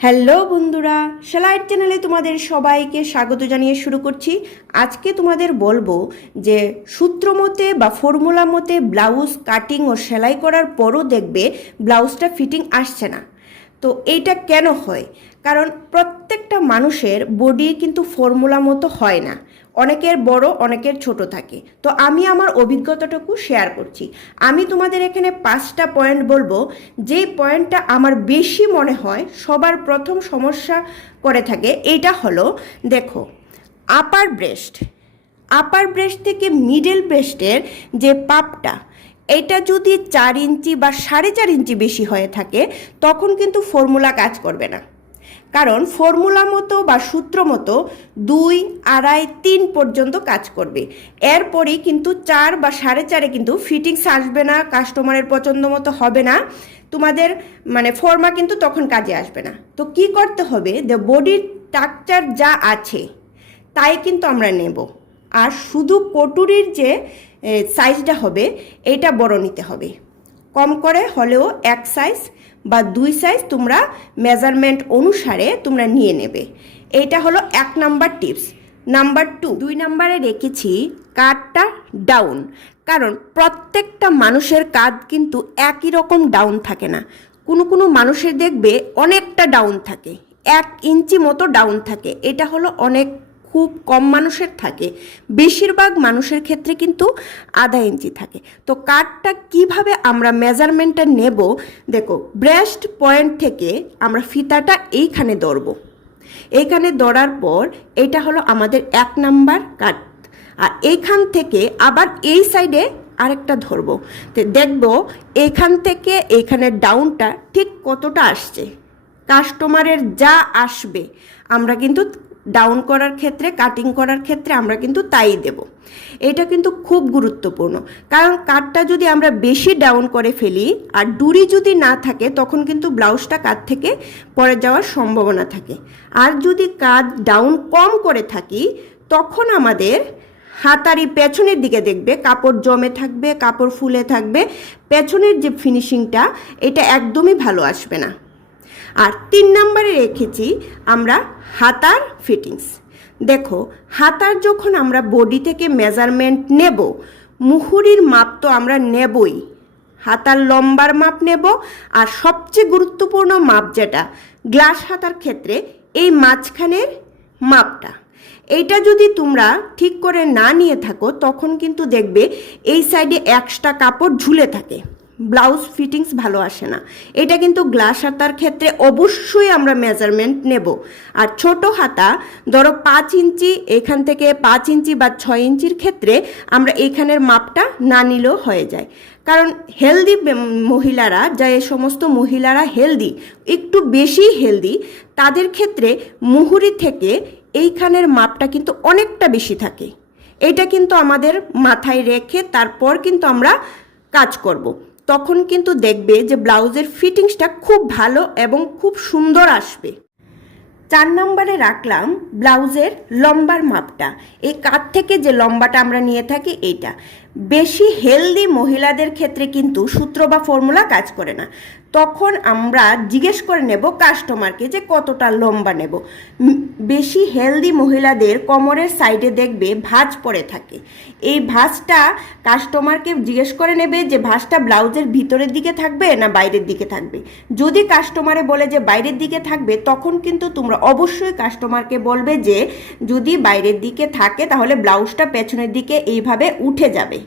Hello বন্ধুরা, সেলাইট চ্যানেলে তোমাদের সবাইকে স্বাগত জানিয়ে শুরু করছি। আজকে তোমাদের বলবো যে সূত্র মতে বা ফর্মুলা মতে ব্লাউজ কাটিং ও সেলাই করার পরও দেখবে ব্লাউজটা ফিটিং আসছে না। তো এইটা কেন হয়? কারণ প্রত্যেকটা মানুষের বডি কিন্তু ফর্মুলা মতো হয় না, অনেকের বড় অনেকের ছোট থাকে। তো আমি আমার অভিজ্ঞতাটুকু শেয়ার করছি। আমি তোমাদের এখানে 5টা পয়েন্ট বলবো, যেই পয়েন্টটা আমার বেশি মনে হয় সবার প্রথম সমস্যা করে থাকে। এইটা হলো, দেখো, আপার ব্রেস্ট থেকে মিডল ব্রেস্টের যে পাপটা, এটা যদি 4 ইঞ্চি বা 4.5 ইঞ্চি বেশি হয়ে থাকে তখন কিন্তু ফর্মুলা কাজ করবে না। কারণ ফর্মুলা মতো বা সূত্র মতো 2, 2.5, 3 পর্যন্ত কাজ করবে। এরপরই কিন্তু 4 বা 4.5-এ কিন্তু ফিটিংস আসবে না, কাস্টমারের পছন্দ মতো হবে না, তোমাদের ফর্মা কিন্তু তখন কাজে আসবে না। তো কি করতে হবে, যে বডির স্ট্রাকচার যা আছে তাই কিন্তু আমরা নেব। আর শুধু কটুরির যে সাইজটা হবে এইটা বড় নিতে হবে। কম করে হলেও 1 সাইজ বা 2 সাইজ তোমরা মেজারমেন্ট অনুসারে তোমরা নিয়ে নেবে। এইটা হলো 1 নাম্বার টিপস। নাম্বার 2 নাম্বারে রেখেছি কাঁধটা ডাউন। কারণ প্রত্যেকটা মানুষের কাঁধ কিন্তু একই রকম ডাউন থাকে না। কোনো মানুষের দেখবে অনেকটা ডাউন থাকে, 1 ইঞ্চি মতো ডাউন থাকে। এটা হলো অনেক খুব কম মানুষের থাকে, বেশিরভাগ মানুষের ক্ষেত্রে কিন্তু 1/2 ইঞ্চি থাকে। তো কাটটা কিভাবে আমরা মেজারমেন্টটা নেব, দেখো, ব্রেস্ট পয়েন্ট থেকে আমরা ফিতাটা এইখানে ধরবো। এইখানে ধরার পর এটা হলো আমাদের 1 নাম্বার কাট। আর এইখান থেকে আবার এই সাইডে আরেকটা ধরবো। তো দেখবো এইখান থেকে এইখানের ডাউনটা ঠিক কতটা আসছে। কাস্টমারের যা আসবে আমরা কিন্তু ডাউন করার ক্ষেত্রে, কাটিং করার ক্ষেত্রে আমরা কিন্তু তাই দেব। এটা কিন্তু খুব গুরুত্বপূর্ণ। কারণ কাটটা যদি আমরা বেশি ডাউন করে ফেলি আর ডুরি যদি না থাকে তখন কিন্তু ব্লাউজটা কাট থেকে পড়ে যাওয়ার সম্ভাবনা থাকে। আর যদি কাট ডাউন কম করে থাকি তখন আমাদের হাতারি পেছনের দিকে দেখবে কাপড় জমে থাকবে, কাপড় ফুলে থাকবে, পেছনের যে ফিনিশিংটা এটা একদমই ভালো আসবে না। আর 3 নাম্বারে রেখেছি আমরা হাতার ফিটিংস। দেখো, হাতার যখন আমরা বডি থেকে মেজারমেন্ট নেব, মুহুরির মাপ তো আমরা নেবই, হাতার লম্বার মাপ নেব। আর সবচেয়ে গুরুত্বপূর্ণ মাপ যেটা গ্লাস হাতার ক্ষেত্রে, এই মাঝখানের মাপটা, এইটা যদি তোমরা ঠিক করে না নিয়ে থাকো তখন কিন্তু দেখবে এই সাইডে এক্সট্রা কাপড় ঝুলে থাকে, ব্লাউজ ফিটিংস ভালো আসে না। এটা কিন্তু গ্লাস হাতার ক্ষেত্রে অবশ্যই আমরা মেজারমেন্ট নেব। আর ছোট হাতা ধরো 5 ইঞ্চি, এখান থেকে 5 ইঞ্চি বা 6 ইঞ্চির ক্ষেত্রে আমরা এইখানের মাপটা না নিলেও হয়ে যায়। কারণ হেলদি মহিলারা, যা এ সমস্ত মহিলারা হেলদি, একটু বেশি হেলদি, তাদের ক্ষেত্রে মুহুরি থেকে এইখানের মাপটা কিন্তু অনেকটা বেশি থাকে। এটা কিন্তু আমাদের মাথায় রেখে তারপর কিন্তু আমরা কাজ করব। তখন কিন্তু দেখবে যে ব্লাউজের ফিটিংসটা খুব ভালো এবং খুব সুন্দর আসবে। 4 নাম্বারে রাখলাম ব্লাউজের লম্বার মাপটা। এই কাঁধ থেকে যে লম্বাটা আমরা নিয়ে থাকি এইটা বেশি হেলদি মহিলাদের ক্ষেত্রে কিন্তু সূত্র বা ফর্মুলা কাজ করে না। তখন আমরা জিজ্ঞেস করে নেব কাস্টমারকে যে কতটা লম্বা নেব। বেশি হেলদি মহিলাদের কোমরের সাইডে দেখবে ভাঁজ পড়ে থাকে। এই ভাঁজটা কাস্টমারকে জিজ্ঞেস করে নেবে যে ভাঁজটা ব্লাউজের ভিতরের দিকে থাকবে না বাইরের দিকে থাকবে। যদি কাস্টমারে বলে যে বাইরের দিকে থাকবে তখন কিন্তু তোমরা অবশ্যই কাস্টমারকে বলবে যে যদি বাইরের দিকে থাকে তাহলে ব্লাউজটা পেছনের দিকে এইভাবে উঠে যাবে।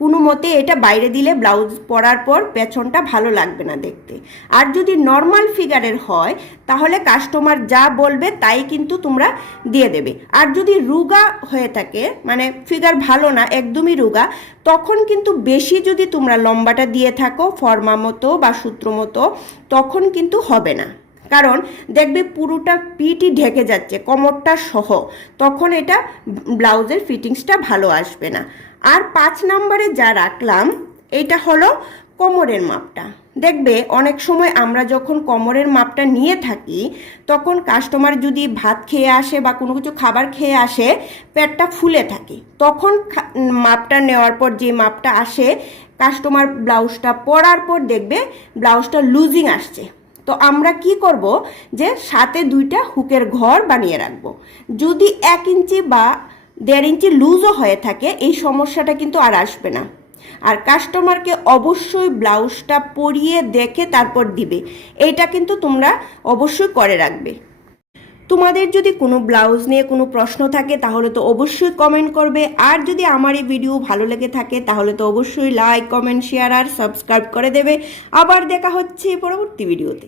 কোনো মতে এটা বাইরে দিলে ব্লাউজ পরার পর পেছনটা ভালো লাগবে না দেখতে। আর যদি নর্মাল ফিগারের হয় তাহলে কাস্টমার যা বলবে তাই কিন্তু তোমরা দিয়ে দেবে। আর যদি রুগা হয়ে থাকে, ফিগার ভালো না, একদমই রুগা, তখন কিন্তু বেশি যদি তোমরা লম্বাটা দিয়ে থাকো ফর্মা মতো বা সূত্র মতো তখন কিন্তু হবে না। কারণ দেখবে পুরোটা পিঠই ঢেকে যাচ্ছে কোমরটা সহ, তখন এটা ব্লাউজের ফিটিংসটা ভালো আসবে না। আর 5 নাম্বারে যা রাখলাম এইটা হলো কোমরের মাপটা। দেখবে অনেক সময় আমরা যখন কোমরের মাপটা নিয়ে থাকি তখন কাস্টমার যদি ভাত খেয়ে আসে বা কোনো কিছু খাবার খেয়ে আসে, পেটটা ফুলে থাকে, তখন মাপটা নেওয়ার পর যে মাপটা আসে কাস্টমার ব্লাউজটা পরার পর দেখবে ব্লাউজটা লুজিং আসছে। তো আমরা কি করব যে সাথে 2টা হুকের ঘর বানিয়ে রাখবো। যদি 1 ইঞ্চি বা 1.5 ইঞ্চি লুজও হয়ে থাকে এই সমস্যাটা কিন্তু আর আসবে না। আর কাস্টমারকে অবশ্যই ব্লাউজটা পরিয়ে দেখে তারপর দিবে, এইটা কিন্তু তোমরা অবশ্যই করে রাখবে। তোমাদের যদি কোনো ব্লাউজ নিয়ে কোনো প্রশ্ন থাকে তাহলে তো অবশ্যই কমেন্ট করবে। আর যদি আমার এই ভিডিও ভালো লেগে থাকে তাহলে তো অবশ্যই লাইক, কমেন্ট, শেয়ার আর সাবস্ক্রাইব করে দেবে। আবার দেখা হচ্ছে পরবর্তী ভিডিওতে।